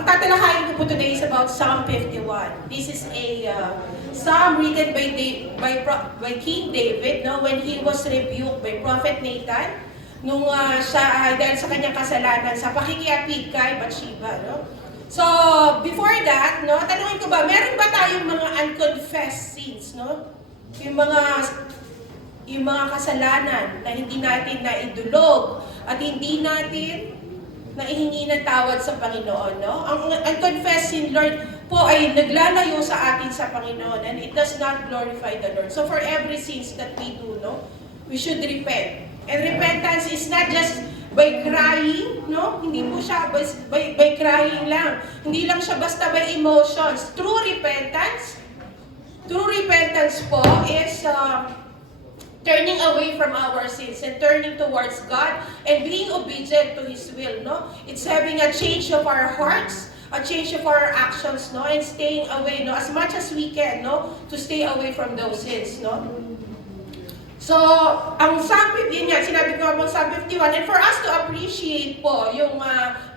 ang tatalakayin ko po today is about Psalm 51. This is a psalm written by King David, no, when he was rebuked by Prophet Nathan nung siya dahil sa kanyang kasalanan sa pakikiapid kay Bathsheba, no. So, before that, no, tanungin ko ba, meron ba tayong mga unconfessed sins, no? Yung mga kasalanan na hindi natin naidulog at hindi natin naihingi ng tawad sa Panginoon, no? Ang unconfessed sin, Lord, po ay naglalayo sa atin sa Panginoon and it does not glorify the Lord. So for every sins that we do, no, we should repent. And repentance is not just by crying, no? Hindi po siya by crying lang. Hindi lang siya basta by emotions. True repentance po is turning away from our sins and turning towards God and being obedient to His will, no? It's having a change of our hearts, a change of our actions, no? And staying away, no? As much as we can, no? To stay away from those sins, no? So, ang Psalm 50, yan, sinabi ko ang Psalm 51, and for us to appreciate po yung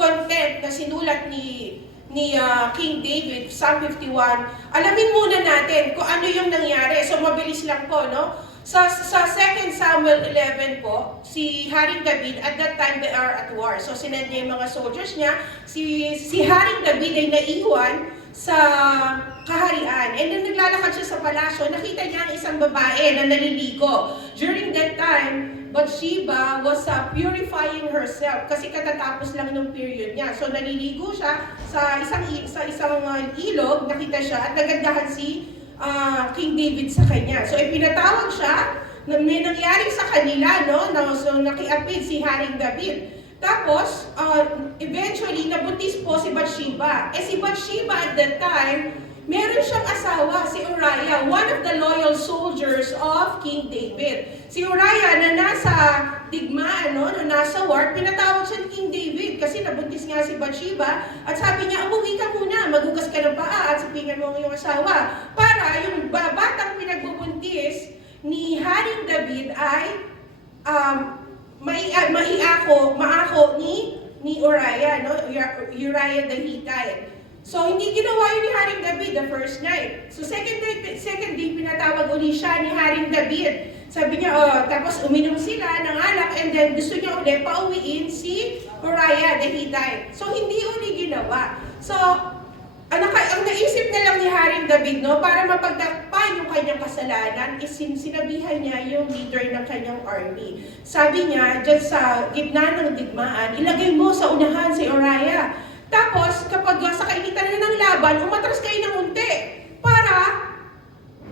content na sinulat ni King David, Psalm 51, alamin muna natin kung ano yung nangyari. So, mabilis lang po, no? Sa 2 Samuel 11 po, si Haring David, at that time they are at war. So sinend niya yung mga soldiers niya. Si Haring David ay naiwan sa kaharian. And then naglalakad siya sa palasyo, nakita niya ang isang babae na naliligo. During that time, Bathsheba was purifying herself kasi katatapos lang ng period niya. So naliligo siya sa isang ilog, nakita siya at nagandahan si King David sa kanya. So ipinatawag siya na may nangyari sa kanila, no? So nakiapid si Haring David. Tapos, eventually, nabuntis po si Bathsheba. Si Bathsheba at that time, meron siyang asawa, si Uriah, one of the loyal soldiers of King David. Si Uriah na nasa digmaan, no, na nasa war, pinatawag siya ni King David kasi nabuntis nga si Bathsheba at sabi niya, umuwi ka muna, magugas ka ng paa at sapingan mo ang iyong asawa para yung batang pinagbubuntis ni Haring David ay maako ni Uriah, no? Uriah the Hittite. So, hindi ginawa yun ni Haring David the first night. So, second day, pinatawag uli siya ni Haring David. Sabi niya, tapos uminom sila ng alak and then gusto niya uli pauwiin si Uriah the Hittite. So, hindi uli ginawa. So, ang naisip na lang ni Haring David, no, para mapagtakpan yung kanyang kasalanan, is sinabihan niya yung leader ng kanyang army. Sabi niya, dyan sa gitna ng digmaan, ilagay mo sa unahan si Uriah. Tapos, kapag sa kainitan na ng laban, umatras kayo ng unti para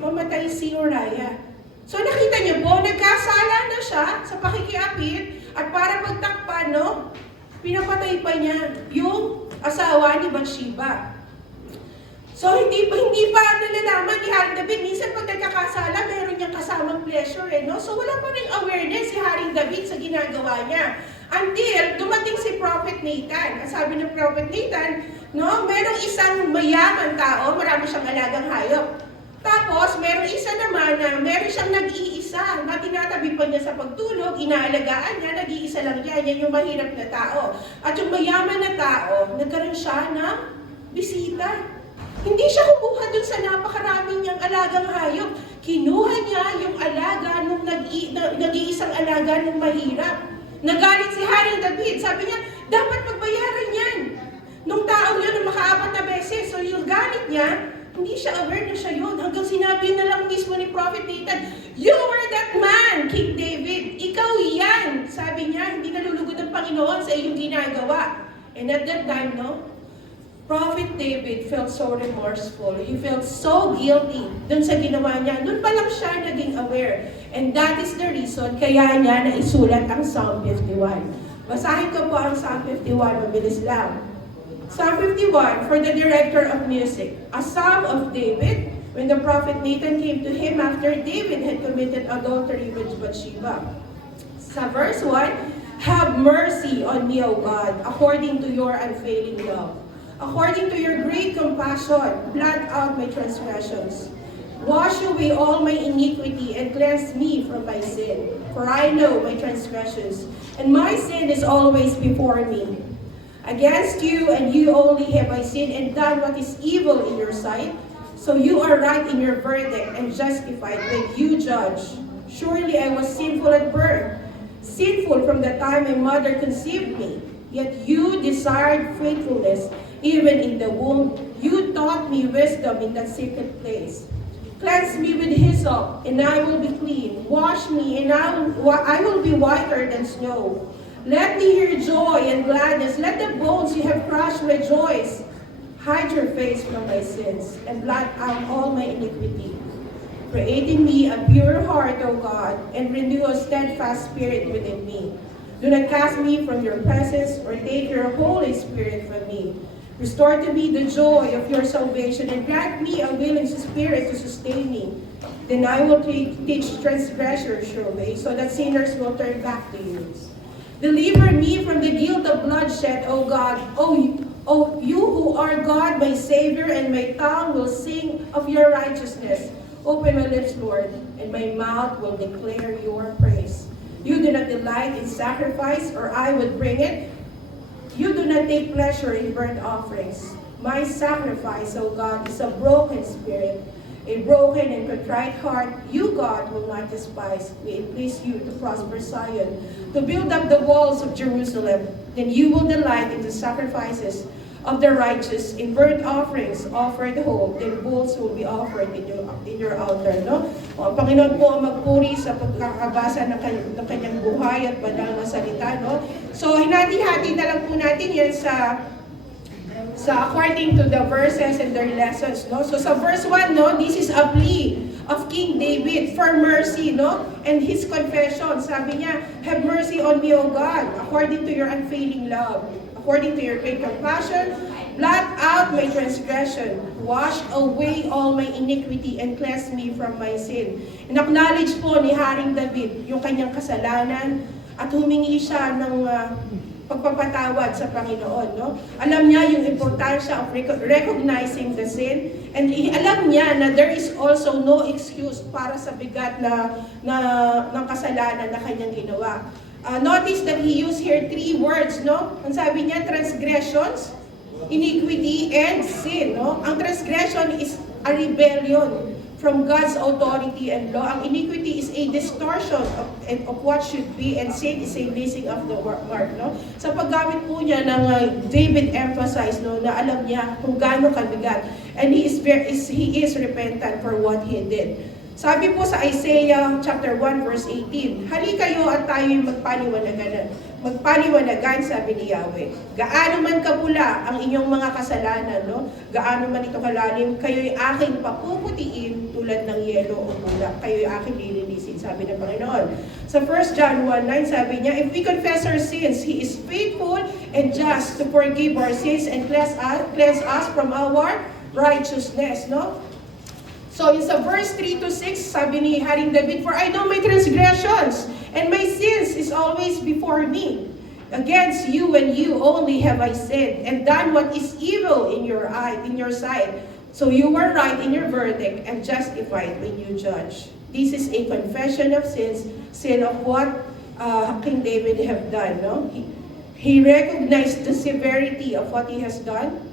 mamatay si Uriah. So, nakita niyo po, nagkasala na siya sa pakikiapid at para pagtakpan, no, pinapatay pa niya yung asawa ni Bathsheba. So, hindi pa nalalaman ni Haring David. Minsan pag nagkakasala, meron niyang kasamang pleasure, no? So, wala pa rin awareness si Haring David sa ginagawa niya. Until dumating si Prophet Nathan. Ang sabi ng Prophet Nathan, no, merong isang mayaman tao, marami siyang alagang hayop. Tapos, merong isa naman na meron siyang nag-iisa na tinatabi pa niya sa pagtulog, inaalagaan niya, nag-iisa lang yan. Yan yung mahirap na tao. At yung mayaman na tao, nagkaroon siya ng bisita. Hindi siya kumuha dun sa napakaraming niyang alagang hayop. Kinuha niya yung alaga nung nag-iisang alaga nung mahirap. Nagalit si Haring David. Sabi niya, dapat magbayaran yan. Nung taong yun, nung makaapat na beses. So yung galit niya, hindi siya aware na siya yun. Hanggang sinabi na lang mismo ni Prophet Nathan, "You were that man, King David. Ikaw yan." Sabi niya, hindi nalulugod ng Panginoon sa iyong ginagawa. And at that time, no, Prophet David felt so remorseful. He felt so guilty dun sa ginawa niya. Doon pa lang siya naging aware. And that is the reason kaya niya naisulat ang Psalm 51. Basahin ko po ang Psalm 51, mabilis lang. Psalm 51, for the director of music. A psalm of David, when the prophet Nathan came to him after David had committed adultery with Bathsheba. Sa verse 1, have mercy on me, O God, according to your unfailing love. According to your great compassion, blot out my transgressions. Wash away all my iniquity and cleanse me from my sin. For I know my transgressions, and my sin is always before me. Against you and you only have I sinned and done what is evil in your sight. So you are right in your verdict and justified when you judge. Surely I was sinful at birth, sinful from the time my mother conceived me. Yet you desired faithfulness even in the womb. You taught me wisdom in that secret place. Cleanse me with hyssop, and I will be clean. Wash me, and I will be whiter than snow. Let me hear joy and gladness. Let the bones you have crushed rejoice. Hide your face from my sins, and blot out all my iniquity. Create in me a pure heart, O God, and renew a steadfast spirit within me. Do not cast me from your presence, or take your Holy Spirit from me. Restore to me the joy of your salvation, and grant me a willing spirit to sustain me. Then I will teach transgressors your way, so that sinners will turn back to you. Deliver me from the guilt of bloodshed, O God. O you who are God, my Savior, and my tongue will sing of your righteousness. Open my lips, Lord, and my mouth will declare your praise. You do not delight in sacrifice, or I would bring it. You do not take pleasure in burnt offerings. My sacrifice, O God, is a broken spirit, a broken and contrite heart. You, God, will not despise. May it please you to prosper Zion, to build up the walls of Jerusalem. Then you will delight in the sacrifices of the righteous, in burnt offerings offered whole, then bulls will be offered in your altar. No? O, ang Panginoon po ang magpuri sa pagkakabasa ng kanyang buhay at banal na salita. No? So, hinati-hati na lang po natin yan sa according to the verses and their lessons. No? So, sa verse 1, no, this is a plea of King David for mercy, no? And his confession, sabi niya, have mercy on me, O God, according to your unfailing love. According to your great compassion, blot out my transgression, wash away all my iniquity, and cleanse me from my sin. In-acknowledge po ni Haring David yung kanyang kasalanan at humingi siya ng pagpapatawad sa Panginoon. No? Alam niya yung importansya of recognizing the sin, and alam niya na there is also no excuse para sa bigat ng kasalanan na kanyang ginawa. Notice that he used here 3 words, no? Ang sabi niya, transgressions, iniquity, and sin, no? Ang transgression is a rebellion from God's authority and law. Ang iniquity is a distortion of what should be, and sin is a missing of the mark, no? Sa paggamit po niya ng David emphasized, no, na alam niya kung gaano kabigat, and he is repentant for what he did. Sabi po sa Isaiah chapter 1 verse 18, hali kayo at tayo'y magpaliwanagan, sabi ni Yahweh. Gaano man kapula ang inyong mga kasalanan, no? Gaano man ito kalalim, kayo'y aking papuputiin tulad ng yelo o bulak. Kayo'y aking lilinisin, sabi ng Panginoon. Sa 1 John 1:9, sabi niya, if we confess our sins, He is faithful and just to forgive our sins and cleanse us from our righteousness, no? So, in sa verse 3 to 6, sabi ni Haring David, for I know my transgressions, and my sins is always before me. Against you and you only have I sinned, and done what is evil in your sight. So you were right in your verdict, and justified when you judge. This is a confession of sin of what King David have done. No? He recognized the severity of what he has done.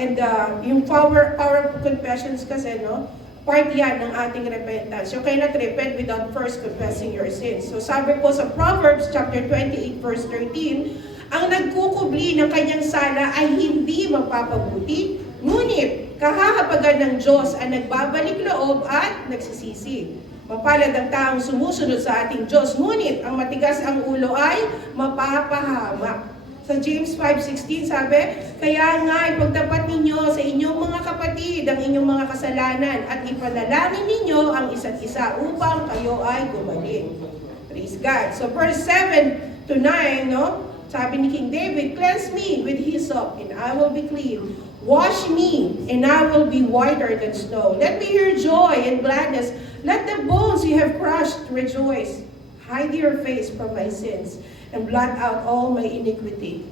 And yung power of confessions kasi, no? Part yan ng ating repentance. You cannot repent without first confessing your sins. So sabi po sa Proverbs chapter 28 verse 13, ang nagkukubli ng kanyang sala ay hindi mapapabuti, ngunit kahahapagan ng Diyos ang nagbabalik loob at nagsisisi. Mapalad ang taong sumusunod sa ating Diyos, ngunit ang matigas ang ulo ay mapapahamak. Sa James 5:16 sabi, kaya nga ipagtapat ninyo sa inyong mga kapatid ang inyong mga kasalanan at ipanalangin ninyo ang isa't isa upang kayo ay gumaling. Praise God. So verse 7 to 9, no? Sabi ni King David, cleanse me with hyssop and I will be clean. Wash me and I will be whiter than snow. Let me hear joy and gladness. Let the bones you have crushed rejoice. Hide your face from my sins and blot out all my iniquity.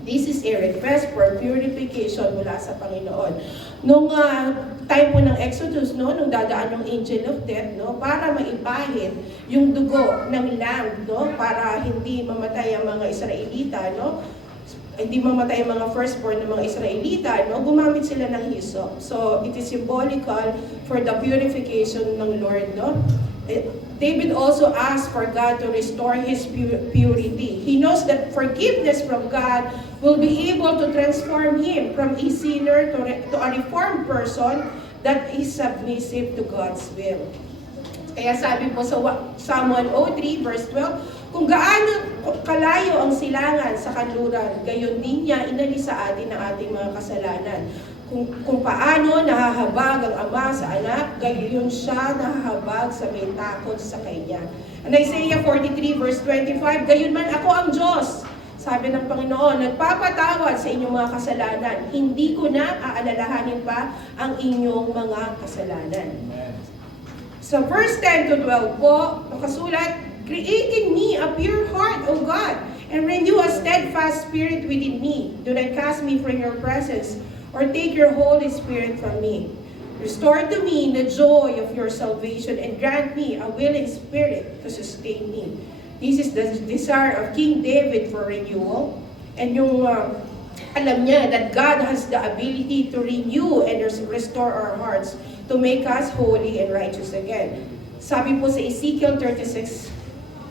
This is a request for purification mula sa Panginoon. Nung time po ng Exodus, no, nung dadaan yung angel of death, no, para maibahin yung dugo ng lamb, no, para hindi mamatay ang mga Israelita, no. hindi mamatay ang mga firstborn ng mga Israelita, no? Gumamit sila ng hyssop. So, it is symbolical for the purification ng Lord, no? David also asked for God to restore his purity. He knows that forgiveness from God will be able to transform him from a sinner to a reformed person that is submissive to God's will. Kaya sabi po sa Psalm 103 verse 12, kung gaano kalayo ang silangan sa kanluran, gayon din niya inalis sa atin ang ating mga kasalanan. Kung paano nahahabag ang ama sa anak, gayon siya nahahabag sa may takot sa kanya. And Isaiah 43 verse 25, gayon man ako ang Diyos, sabi ng Panginoon, nagpapatawad sa inyong mga kasalanan. Hindi ko na aalalahanin pa ang inyong mga kasalanan. So verse 10 to 12 po, nakasulat, create in me a pure heart, O God, and renew a steadfast spirit within me. Do not cast me from your presence, or take your Holy Spirit from me. Restore to me the joy of your salvation, and grant me a willing spirit to sustain me. This is the desire of King David for renewal. And yung alam niya that God has the ability to renew and restore our hearts, to make us holy and righteous again. Sabi po sa Ezekiel 36,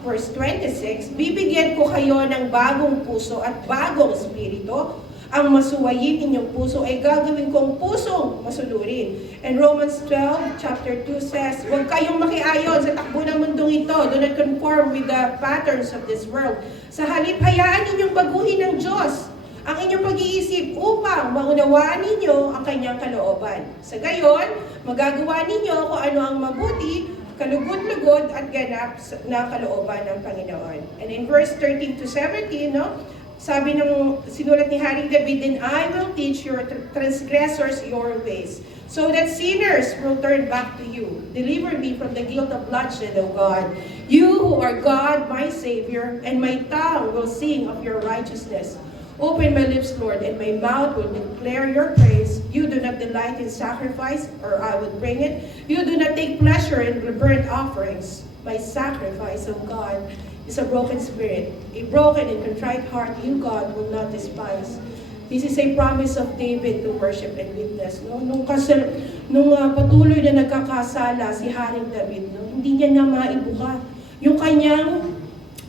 verse 26, bibigyan ko kayo ng bagong puso at bagong espiritu. Ang masuwayin inyong puso ay gagawin kong pusong masunurin. And Romans 12, chapter 2 says, huwag kayong makiayon sa takbo ng mundong ito. Do not conform with the patterns of this world. Sa halip, hayaan ninyong baguhin ng Diyos ang inyong pag-iisip upang maunawaan ninyo ang kanyang kalooban. Sa gayon, magagawa ninyo kung ano ang mabuti, kalugod-lugod at ganap na kalooban ng Panginoon. And in verse 13 to 17, no, sabi ng sinulat ni Haring David, then I will teach your transgressors your ways, so that sinners will turn back to you. Deliver me from the guilt of bloodshed, O God. You who are God, my Savior, and my tongue will sing of your righteousness. Open my lips, Lord, and my mouth will declare your praise. You do not delight in sacrifice, or I would bring it. You do not take pleasure in burnt offerings. My sacrifice, O God, is a broken spirit. A broken and contrite heart, you, God, will not despise. This is a promise of David to worship and witness. No? Nung patuloy na nagkakasala si Haring David, no? Hindi niya na maibuka yung kanyang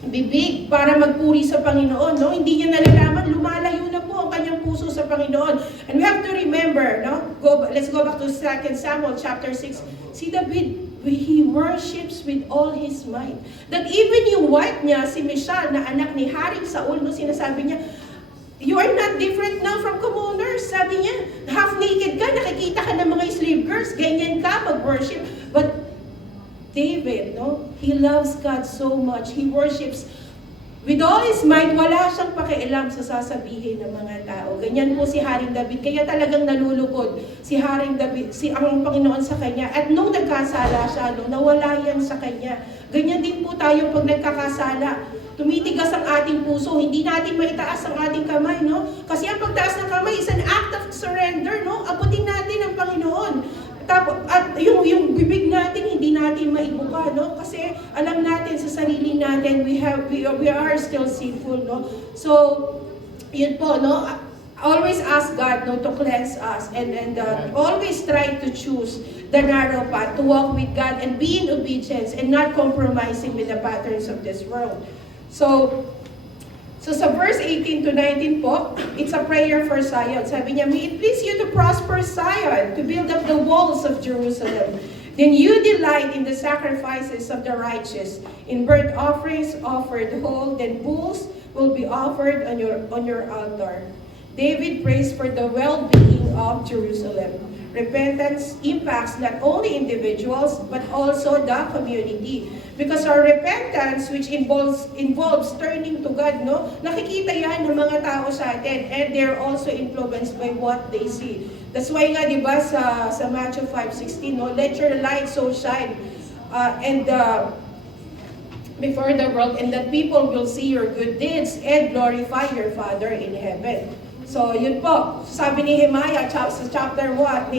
bibig para magpuri sa Panginoon, no? Hindi niya nalalaman, lumalayo na po ang kanyang puso sa Panginoon. And we have to remember, no? Let's go back to 2 Samuel chapter 6. Si David, he worships with all his might. That even yung wife niya, si Michal, na anak ni Haring Saul, no? Sinasabi niya, you are not different now from commoners. Sabi niya, half naked ka, nakikita ka ng mga slave girls, ganyan ka mag-worship. But David, no? He loves God so much. He worships with all his might. Wala siyang pakialam sa sasabihin ng mga tao. Ganyan po si Haring David. Kaya talagang nalulupod si Haring David, ang Panginoon sa kanya. At nung nagkasala siya, no, nawala yan sa kanya. Ganyan din po tayo pag nagkakasala. Tumitigas ang ating puso. Hindi natin maitaas ang ating kamay, no? Kasi ang pagtaas ng kamay is an act of surrender, no? Abutin natin ang Panginoon. At yung bibig natin, hindi natin maibuka, no? Kasi alam natin sa sarili natin, we are still sinful, no? So, yun po, no? Always ask God, no, to cleanse us, and always try to choose the narrow path, to walk with God and be in obedience and not compromising with the patterns of this world. So sa verse 18 to 19 po, it's a prayer for Zion. Sabi niya, may it please you to prosper Zion, to build up the walls of Jerusalem. Then you delight in the sacrifices of the righteous, in burnt offerings offered whole, then bulls will be offered on your altar. David prays for the well-being of Jerusalem. Repentance impacts not only individuals, but also the community. Because our repentance, which involves turning to God, no? Nakikita yan ng mga tao sa atin, and they're also influenced by what they see. That's why nga, di ba, sa Matthew 5:16, no? Let your light so shine before the world, and that people will see your good deeds and glorify your Father in heaven. So, yun po. Sabi ni Nehemiah chapter 1,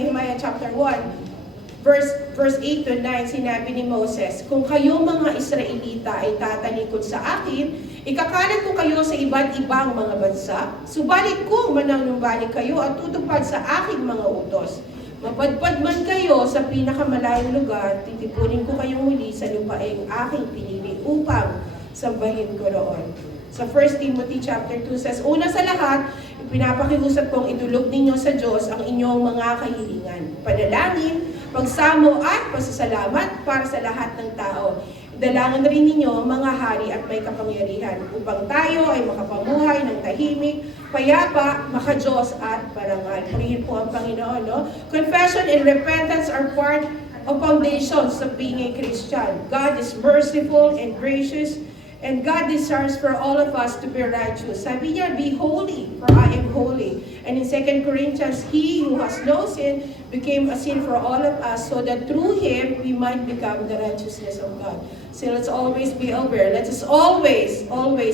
verse 8 to 9, sinabi ni Moses, kung kayo mga Israelita ay tatalikod sa akin, ikakalat ko kayo sa iba't ibang mga bansa, subalit kung mananampalataya kayo at tutupad sa aking mga utos, mapadpad man kayo sa pinakamalayong lugar, titipunin ko kayong muli sa lupaing aking pinili upang sambahin ko roon. Sa 1 Timothy chapter 2 says, una sa lahat, pinapakiusap kong idulog ninyo sa Diyos ang inyong mga kahilingan, panalangin, pagsamo at pasasalamat para sa lahat ng tao. Dalangan rin ninyo mga hari at may kapangyarihan upang tayo ay makapamuhay ng tahimik, payapa, makadiyos at parangal. Purihin po ang Panginoon. No? Confession and repentance are part of foundations of being a Christian. God is merciful and gracious, and God desires for all of us to be righteous. Sabi niya, be holy, for I am holy. And in 2 Corinthians, he who has no sin became a sin for all of us, so that through him we might become the righteousness of God. So let's always be aware. Let us always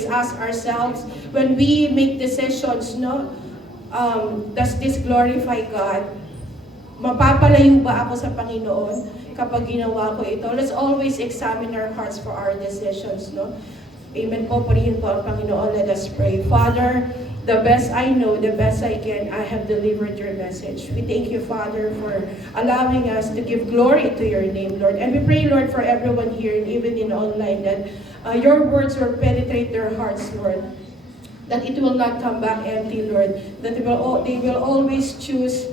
ask ourselves when we make decisions, no? Does this glorify God? Mapapalayo ba ako sa Panginoon kapag ginawa ko ito? Let's always examine our hearts for our decisions, no? Amen po, purihin po ang Panginoon. Let us pray. Father, the best I know, the best I can, I have delivered your message. We thank you, Father, for allowing us to give glory to your name, Lord. And we pray, Lord, for everyone here and even in online, that your words will penetrate their hearts, Lord. That it will not come back empty, Lord. That they will always choose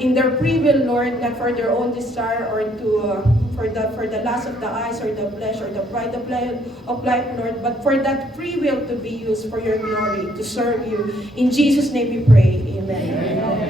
in their free will, Lord, not for their own desire or to for the lust of the eyes or the flesh or the pride of life, Lord, but for that free will to be used for your glory, to serve you. In Jesus' name we pray. Amen.